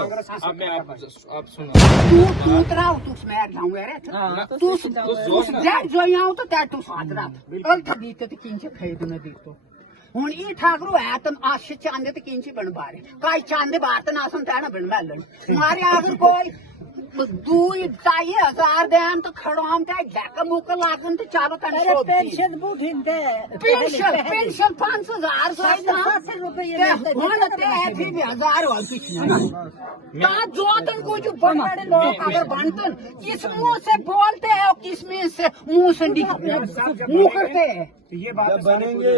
अब मैं आप सुनो तू तराव तू स्मैर लाऊं यार तू जट जो यहाँ तो त्या तू सादरात अल थबीत ते किंचे खैद न दीतो हुन ई ठाकरो आतन आश चांदे ते किंचे बन बारे काय चांदे बातन आसन त्या न बन मेलन मारे अगर कोई 2,000 देन तो खड़ो हम त्या ढाका मुक लागन तो चालो तन पेंशन बुढ़ी दे पेंशन 5,000 हुन ते 1000 और कुछ नहीं का जोतन को जो बड़े लोग अगर बनतन किस मुंह से बोलते हैं और किस मुंह से मुंह करते हैं ये बात बनेंगे।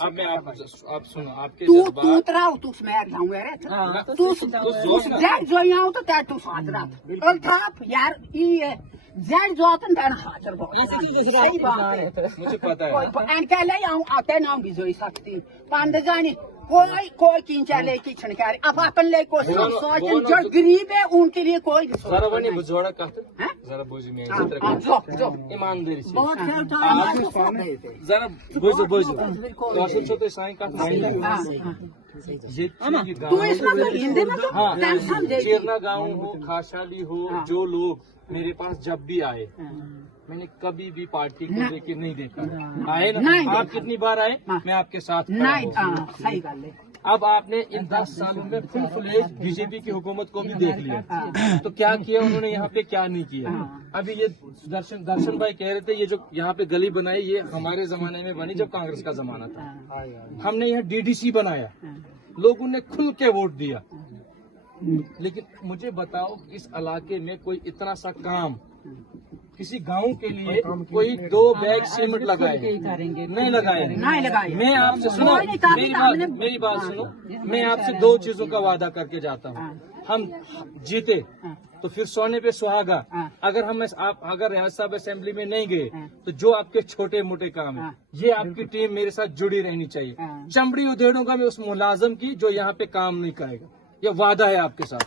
अब मैं आप सुनो आपके तू तराव तू स्मैर लाऊं यार तू जट जो यहाँ तो त्या तू सादरात अल थाप यार ये जट जोतन त्या हाजर बहुत सही बात है मुझे पता है एंड क्या ले आऊं आते ना भी जोई सकती पांड जानी कोई किंचा ले की छनकार अब अपन ले को सोचन जो गरीब है उनके लिए कोई जरा वनी बुझोड़ा कहते जरा बुझी में जो ईमानदारी से बहुत जरा बुझ तो छोटे साईं का ये तू इसमें हिंदी में तो चेरना गाँव हो खाशाली हो जो लोग मेरे पास जब भी आए मैंने कभी भी पार्टी को लेके नहीं देखा आए ना आप कितनी बार आए मैं आपके साथ सही गल है अब आपने इन 10 सालों में फुल फ्लेज बीजेपी की हुकूमत को भी देख लिया तो क्या किया उन्होंने यहाँ पे क्या नहीं किया अभी ये दर्शन भाई कह रहे थे ये जो यहाँ पे गली बनाई ये हमारे जमाने में बनी जब कांग्रेस का जमाना था हमने यहाँ डीडीसी बनाया लोगों ने खुल के वोट दिया लेकिन मुझे बताओ इस इलाके में कोई इतना सा काम किसी गांव के लिए कोई 2 बैग सीमेंट लगाए नहीं लगाए मैं आपसे सुनो मेरी बात सुनो मैं आपसे 2 चीजों का वादा करके जाता हूँ हम जीते तो फिर सोने पे सुहागा अगर अगर रियासत साहब असेंबली में नहीं गए तो जो आपके छोटे मोटे काम है ये आपकी टीम मेरे साथ जुड़ी रहनी चाहिए चमड़ी उधेड़ूंगा मैं उस मुलाजम की जो यहाँ पे काम नहीं करेगा ये वादा है आपके साथ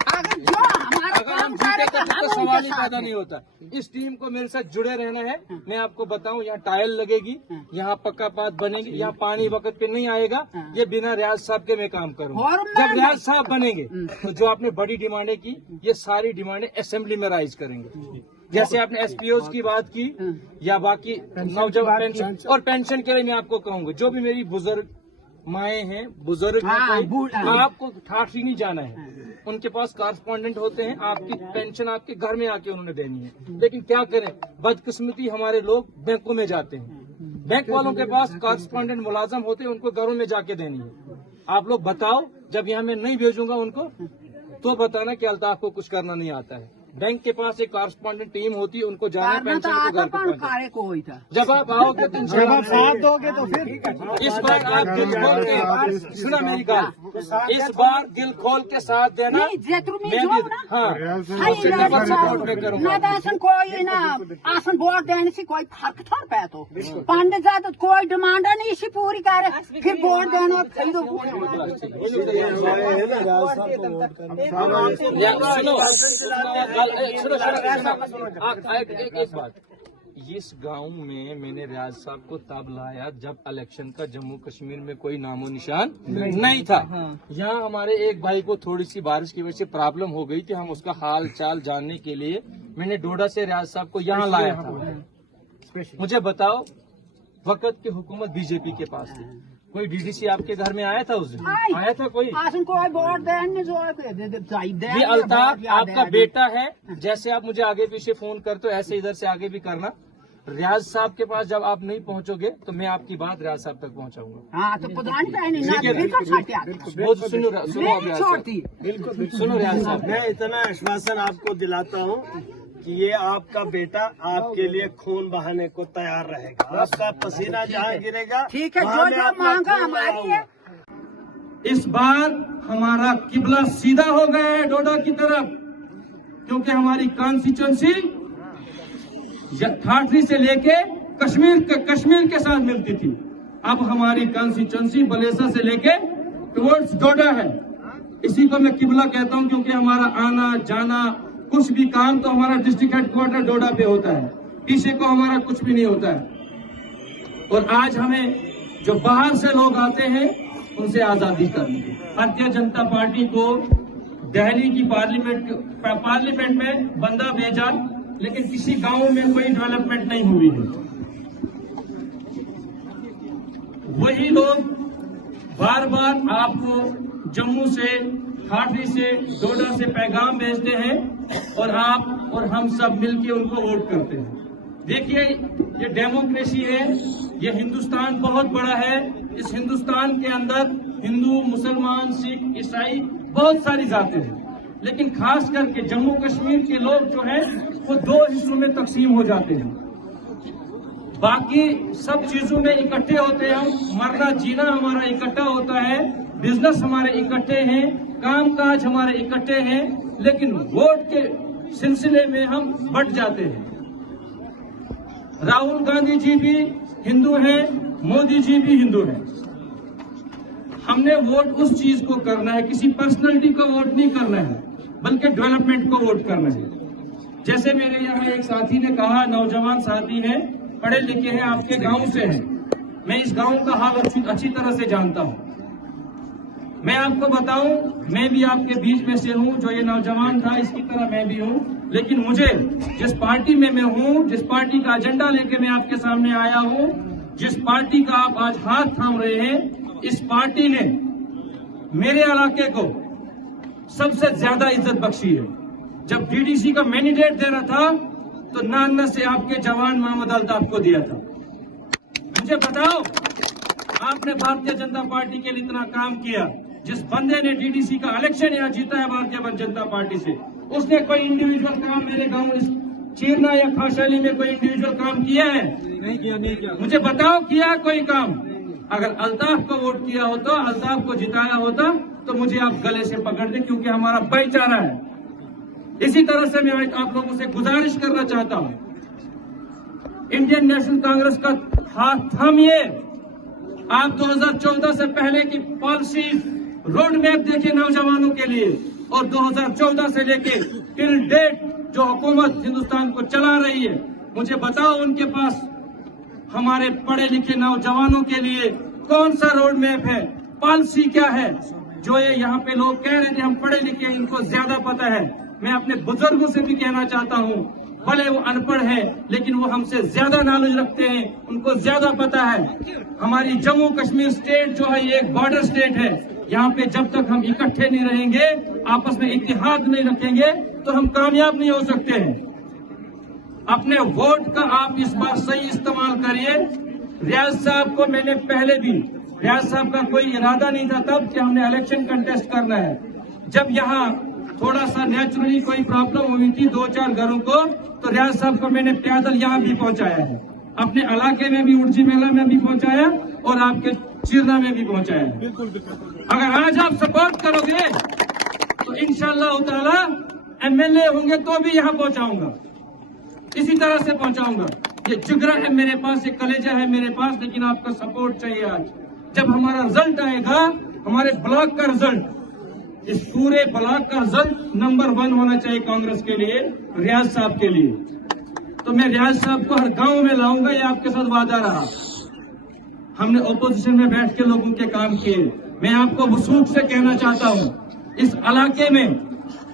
अगर हम जीते तो सवाल ही पैदा नहीं होता इस टीम को मेरे साथ जुड़े रहना है मैं आपको बताऊं यहाँ टाइल लगेगी यहाँ पक्का पात बनेगी यहाँ पानी वक्त पे नहीं आएगा ये बिना रियाज साहब के मैं काम करूंगा जब रियाज साहब बनेंगे तो जो आपने बड़ी डिमांडें की ये सारी डिमांडें असेंबली में राइज करेंगे जैसे आपने एसपीओज की बात की या बाकी नौजवान पेंशन और पेंशन के लिए मैं आपको कहूंगा जो भी मेरी बुजुर्ग माए हैं बुजुर्ग आपको ठाठी नहीं जाना है उनके पास कॉरेस्पॉन्डेंट होते हैं आपकी पेंशन आपके घर में आके उन्होंने देनी है लेकिन क्या करें बदकिस्मती हमारे लोग बैंकों में जाते हैं बैंक वालों के पास कॉरेस्पॉन्डेंट मुलाजम होते हैं उनको घरों में जाके देनी है आप लोग बताओ जब यहाँ मैं नहीं भेजूंगा उनको तो बताना कि अल्ताफ को कुछ करना नहीं आता है बैंक के पास एक कॉरेस्पॉन्डेंट टीम होती है उनको जाना पेंशन को घर पे पहुंचाना जब आप आओगे तो जब आप साथ दोगे तो फिर इस बार आप दिल खोल के सुना मेरी बात इस बार दिल खोल के साथ देना मैं भी सपोर्ट करूंगा कोई ना आसन वोट देने से कोई फर्क थोड़ा पै तो पंडित ज्यादा कोई डिमांड नहीं इसी पूरी करे फिर वोट देना एक बात इस गांव में मैंने रियाज साहब को तब लाया जब इलेक्शन का जम्मू कश्मीर में कोई नामो निशान नहीं था यहाँ हमारे एक भाई को थोड़ी सी बारिश की वजह से प्रॉब्लम हो गई थी हम उसका हाल चाल जानने के लिए मैंने डोडा से रियाज साहब को यहाँ लाया था मुझे बताओ वक्त की हुकूमत बीजेपी के पास थी कोई डीडीसी आपके घर में आया था उस दिन आया था कोई ये अल्ताफ आपका बेटा है जैसे आप मुझे आगे पीछे फोन करते हो ऐसे इधर से आगे भी करना रियाज साहब के पास जब आप नहीं पहुंचोगे तो मैं आपकी बात रियाज साहब तक पहुंचाऊंगा सुनो रियाज साहब मैं इतना आश्वासन आपको दिलाता हूँ कि ये आपका बेटा आपके लिए खून बहाने को तैयार रहेगा आपका पसीना जहाँ गिरेगा ठीक है जो मांगा हमारी है इस बार हमारा किबला सीधा हो गया है डोडा की तरफ क्योंकि हमारी कॉन्स्टिट्यूंसी ठाठरी से लेके कश्मीर के साथ मिलती थी अब हमारी कॉन्स्टिट्यूंसी बलेसा से लेके टुवर्ड्स डोडा है इसी को मैं किबला कहता हूं क्योंकि हमारा आना जाना कुछ भी काम तो हमारा डिस्ट्रिक्ट हेडक्वार्टर डोडा पे होता है पीछे को हमारा कुछ भी नहीं होता है और आज हमें जो बाहर से लोग आते हैं उनसे आजादी करनी है भारतीय जनता पार्टी को दिल्ली की पार्लियामेंट में बंदा भेजा, लेकिन किसी गांव में कोई डेवलपमेंट नहीं हुई है। वही लोग बार बार आपको जम्मू से, ठाठरी से, डोडा से पैगाम भेजते हैं और आप और हम सब मिलकर उनको वोट करते हैं। देखिए, ये डेमोक्रेसी है, ये हिंदुस्तान बहुत बड़ा है। इस हिंदुस्तान के अंदर हिंदू, मुसलमान, सिख, ईसाई बहुत सारी जातें हैं, लेकिन खास करके जम्मू कश्मीर के लोग जो हैं वो दो हिस्सों में तकसीम हो जाते हैं। बाकी सब चीजों में इकट्ठे होते हैं हम, मरना जीना हमारा इकट्ठा होता है, बिजनेस हमारे इकट्ठे हैं, कामकाज हमारे इकट्ठे हैं, लेकिन वोट के सिलसिले में हम बंट जाते हैं। राहुल गांधी जी भी हिंदू हैं, मोदी जी भी हिंदू हैं। हमने वोट उस चीज को करना है, किसी पर्सनैलिटी को वोट नहीं करना है, बल्कि डेवलपमेंट को वोट करना है। जैसे मेरे यहाँ एक साथी ने कहा, नौजवान साथी है, पढ़े लिखे हैं, आपके गांव से हैं। मैं इस गांव का हाल अच्छी तरह से जानता हूं। मैं आपको बताऊं, मैं भी आपके बीच में से हूं, जो ये नौजवान था इसकी तरह मैं भी हूं, लेकिन मुझे जिस पार्टी में मैं हूं, जिस पार्टी का एजेंडा लेके मैं आपके सामने आया हूं, जिस पार्टी का आप आज हाथ थाम रहे हैं, इस पार्टी ने मेरे इलाके को सबसे ज्यादा इज्जत बख्शी है। जब डीडीसी का मैंडेट देना था तो नान्ना से आपके जवान मोहम्मद अल्ताफ को दिया था। मुझे बताओ, आपने भारतीय जनता पार्टी के लिए इतना काम किया। जिस बंदे ने डीडीसी का इलेक्शन यहाँ जीता है भारतीय जनता पार्टी से, उसने कोई इंडिविजुअल काम मेरे गांव चीरना या खाशाली में कोई इंडिविजुअल काम किया है? नहीं किया। मुझे बताओ, किया कोई काम? अगर अल्ताफ को वोट किया होता, अल्ताफ को जिताया होता, तो मुझे आप गले से पकड़ दे, क्योंकि हमारा भाईचारा है। इसी तरह से मैं आप लोगों से गुजारिश करना चाहता हूं, इंडियन नेशनल कांग्रेस का हाथ थामिए। आप 2014 से पहले की पॉलिसी रोड मैप देखिए नौजवानों के लिए, और 2014 से लेके टिल डेट जो हुकूमत हिंदुस्तान को चला रही है, मुझे बताओ उनके पास हमारे पढ़े लिखे नौजवानों के लिए कौन सा रोड मैप है, पॉलिसी क्या है? जो ये यहाँ पे लोग कह रहे थे हम पढ़े लिखे हैं, इनको ज्यादा पता है। मैं अपने बुजुर्गों से भी कहना चाहता हूँ, भले वो अनपढ़ है लेकिन वो हमसे ज्यादा नॉलेज रखते हैं, उनको ज्यादा पता है। हमारी जम्मू कश्मीर स्टेट जो है ये एक बॉर्डर स्टेट है। यहाँ पे जब तक हम इकट्ठे नहीं रहेंगे, आपस में इत्तेहाद नहीं रखेंगे, तो हम कामयाब नहीं हो सकते हैं। अपने वोट का आप इस बार सही इस्तेमाल करिए। रियाज साहब को मैंने पहले भी, रियाज साहब का कोई इरादा नहीं था तब कि हमने इलेक्शन कंटेस्ट करना है। जब यहाँ थोड़ा सा नेचुरली कोई प्रॉब्लम हुई थी 2-4 घरों को, तो रियाज साहब को मैंने पैदल यहाँ भी पहुंचाया है, अपने इलाके में भी, उर्जी मेला में भी पहुंचाया और आपके चिरना में भी पहुंचाया है। अगर आज आप सपोर्ट करोगे तो इंशाअल्लाह ताला एमएलए होंगे तो भी यहाँ पहुंचाऊंगा, इसी तरह से पहुंचाऊंगा। ये जिगरा है मेरे पास, ये कलेजा है मेरे पास, लेकिन आपका सपोर्ट चाहिए। आज जब हमारा रिजल्ट आएगा, हमारे ब्लॉक का रिजल्ट, इस पूरे ब्लॉक का रिजल्ट नंबर 1 होना चाहिए कांग्रेस के लिए, रियाज साहब के लिए। तो मैं रियाज साहब को हर गांव में लाऊंगा, ये आपके साथ वादा रहा। हमने ओपोजिशन में बैठ के लोगों के काम किए। मैं आपको वसूख से कहना चाहता हूँ, इस इलाके में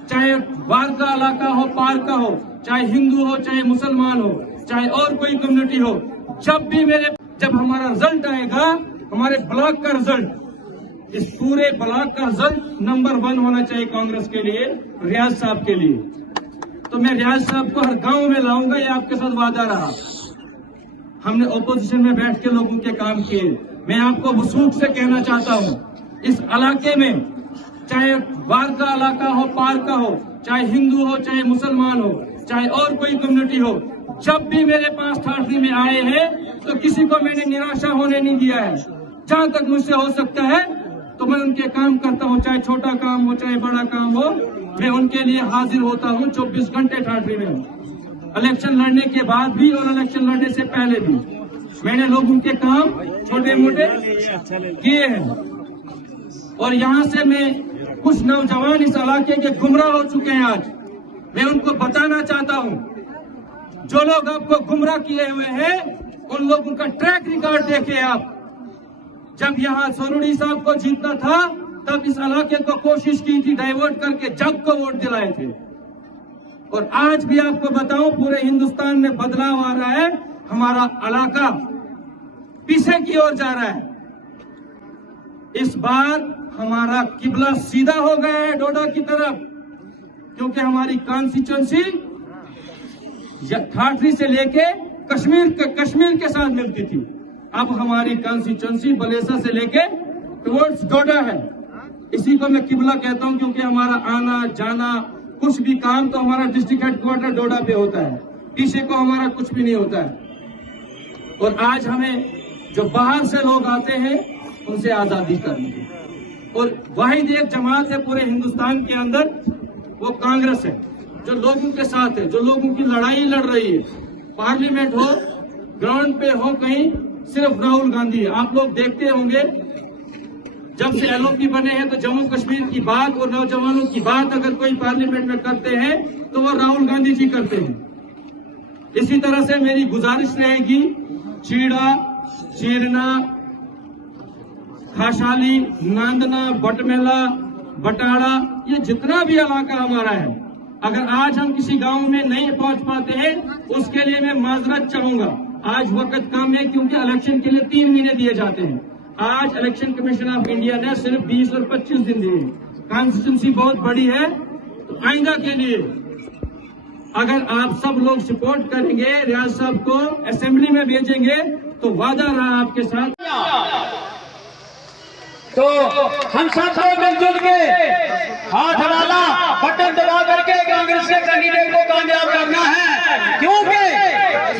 चाहे बाहर का इलाका हो, पार का हो, चाहे हिंदू हो, चाहे मुसलमान हो, चाहे और कोई कम्युनिटी हो, जब हमारा रिजल्ट आएगा, हमारे ब्लॉक का रिजल्ट, इस पूरे ब्लॉक का रिजल्ट नंबर 1 होना चाहिए कांग्रेस के लिए, रियाज साहब के लिए। तो मैं रियाज साहब को हर गांव में लाऊंगा, ये आपके साथ वादा रहा। हमने ओपोजिशन में बैठ के लोगों के काम किए। मैं आपको वसूख से कहना चाहता हूँ, इस इलाके में चाहे बाहर का इलाका हो, पार का हो, चाहे हिंदू हो, चाहे मुसलमान हो, चाहे और कोई कम्युनिटी हो, जब भी मेरे पास ठाठरी में आए हैं तो किसी को मैंने निराशा होने नहीं दिया है। जहां तक मुझसे हो सकता है तो मैं उनके काम करता हूं, चाहे छोटा काम हो, चाहे बड़ा काम हो, मैं उनके लिए हाजिर होता हूं 24 घंटे ठाठरी में। इलेक्शन लड़ने के बाद भी और इलेक्शन लड़ने से पहले भी मैंने लोगों के काम छोटे मोटे किए हैं। और यहाँ से मैं कुछ नौजवान इस इलाके के गुमराह हो चुके हैं। आज मैं उनको बताना चाहता हूँ, जो लोग आपको गुमराह किए हुए हैं उन लोगों का ट्रैक रिकॉर्ड देखिए आप। जब यहाँ सोरूड़ी साहब को जीतना था तब इस इलाके को कोशिश की थी डाइवर्ट करके जग को वोट दिलाए थे। और आज भी आपको बताऊं, पूरे हिंदुस्तान में बदलाव आ रहा है, हमारा इलाका पीछे की ओर जा रहा है। इस बार हमारा किबला सीधा हो गया है डोडा की तरफ, क्योंकि हमारी कॉन्स्टिट्यूंसी ठाठरी से लेके कश्मीर के साथ मिलती थी। अब हमारी कॉन्स्टिट्यूंसी बलेसा से लेके टुवर्ड्स डोडा है। इसी को मैं किबला कहता हूं, क्योंकि हमारा आना जाना कुछ भी काम तो हमारा डिस्ट्रिक्ट हेडक्वार्टर डोडा पे होता है, पीछे को हमारा कुछ भी नहीं होता है। और आज हमें जो बाहर से लोग आते हैं उनसे आजादी करनी है। और वाहिद एक जमात है पूरे हिंदुस्तान के अंदर, वो कांग्रेस है, जो लोगों के साथ है, जो लोगों की लड़ाई लड़ रही है। पार्लियामेंट हो, ग्राउंड पे हो, कहीं सिर्फ राहुल गांधी है। आप लोग देखते होंगे, जब से एलओपी बने हैं तो जम्मू कश्मीर की बात और नौजवानों की बात अगर कोई पार्लियामेंट में करते हैं तो वो राहुल गांधी जी करते हैं। इसी तरह से मेरी गुजारिश रहेगी, चीड़ा, चीरना, खाशाली, नांदना, बटमेला, बटाड़ा, ये जितना भी इलाका हमारा है, अगर आज हम किसी गांव में नहीं पहुंच पाते हैं उसके लिए मैं माजरत चाहूंगा। आज वक्त कम है, क्योंकि इलेक्शन के लिए 3 महीने दिए जाते हैं। आज इलेक्शन कमीशन ऑफ इंडिया ने सिर्फ 20 और 25 दिन दिए। कॉन्स्टिट्यूंसी बहुत बड़ी है, तो आइंदा के लिए अगर आप सब लोग सपोर्ट करेंगे, रियाज साहब को असेंबली में भेजेंगे, तो वादा रहा आपके साथ। तो हम सब लोग मिलजुल के हाथ डाला, बटन दबा करके कांग्रेस के कैंडिडेट को कामयाब करना है, क्योंकि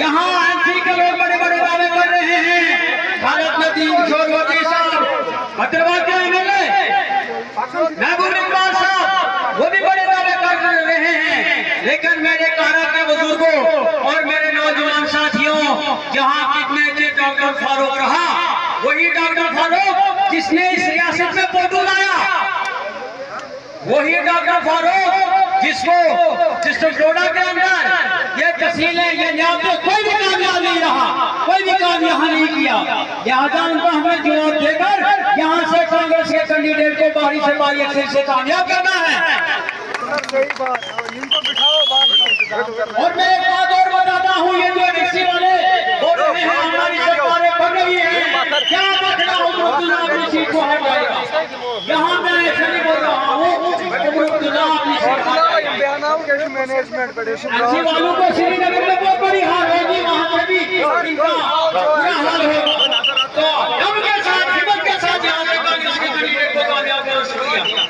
यहाँ एमपी के लोग बड़े बड़े दावे कर रहे हैं। भारत नदीम शोरवती साहब, भद्रवाह के एमएलए महबूब इकबाल साहब, वो भी बड़े दावे कर रहे हैं। लेकिन मेरे कारा के बुजुर्गों और मेरे नौजवान साथियों, जहाँ कितने के डॉक्टर फारूक रहा, वही डॉक्टर फारूक जिसने इस रियासत में फोटो लाया, वही डॉक्टर फारूक जिसको डोडा के अंदर ये तहसीलें, ये न्याय कोई भी कामयाब नहीं रहा, कोई भी काम यहाँ नहीं किया। लिहाजा उनको हमें जवाब देकर यहाँ से कांग्रेस के कैंडिडेट को बारी से बारी अक्सर से कामयाब करना है। और मैं एक बात और बताता हूँ, ये जो रिक्शे वाले बोल रहे हैं हमारी सरकारें बन रही है, क्या देखना उमरुद्दुल्लाह अपनी सीट को हटाएगा। यहाँ मैं ऐसे नहीं बोल रहा हूँ, उमरुद्दुल्लाह अपनी सीट को ऐसी वालों को श्रीनगर में बहुत बड़ी हार होगी, वहाँ पे भी इनका क्या हाल होगा। तो दम के साथ, हिम्मत के साथ यहाँ से कांग्रेस के कैंडिडेट को कामयाब करना शुरू किया।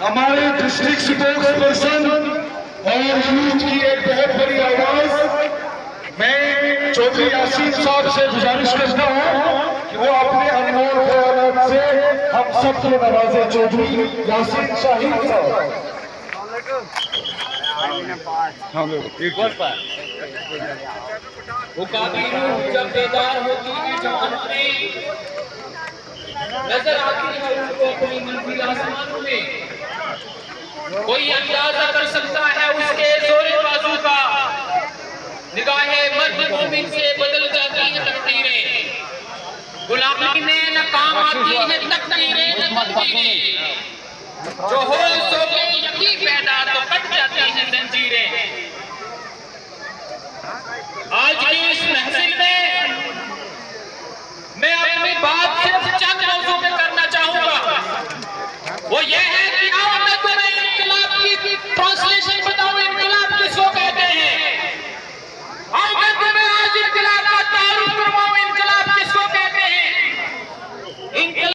हमारे डिस्ट्रिक्ट स्पोर्ट्स पर्सन और यूथ की एक बहुत बड़ी आवाज, मैं चौधरी यासीन साहब से गुजारिश करता हूं कि वो अपने अनमोल ख्यालात से हम सबको नवाजे। चौधरी यासीन शाहीन साहब। वो काफी रूह जब बेदार होती है, जब अपने नजर आती है उनको अपनी मंजिल आसमानों में, कोई अंदाजा कर सकता है उसके जोरे बाजू का। निगाहे मर्द मोमिन से बदल जाती है तकदीरें, गुलामी में न काम आती है तकदीरें न तकदीरें, जो हो सो के यकीन पैदा तो कट जाती हैं जंजीरें। आज की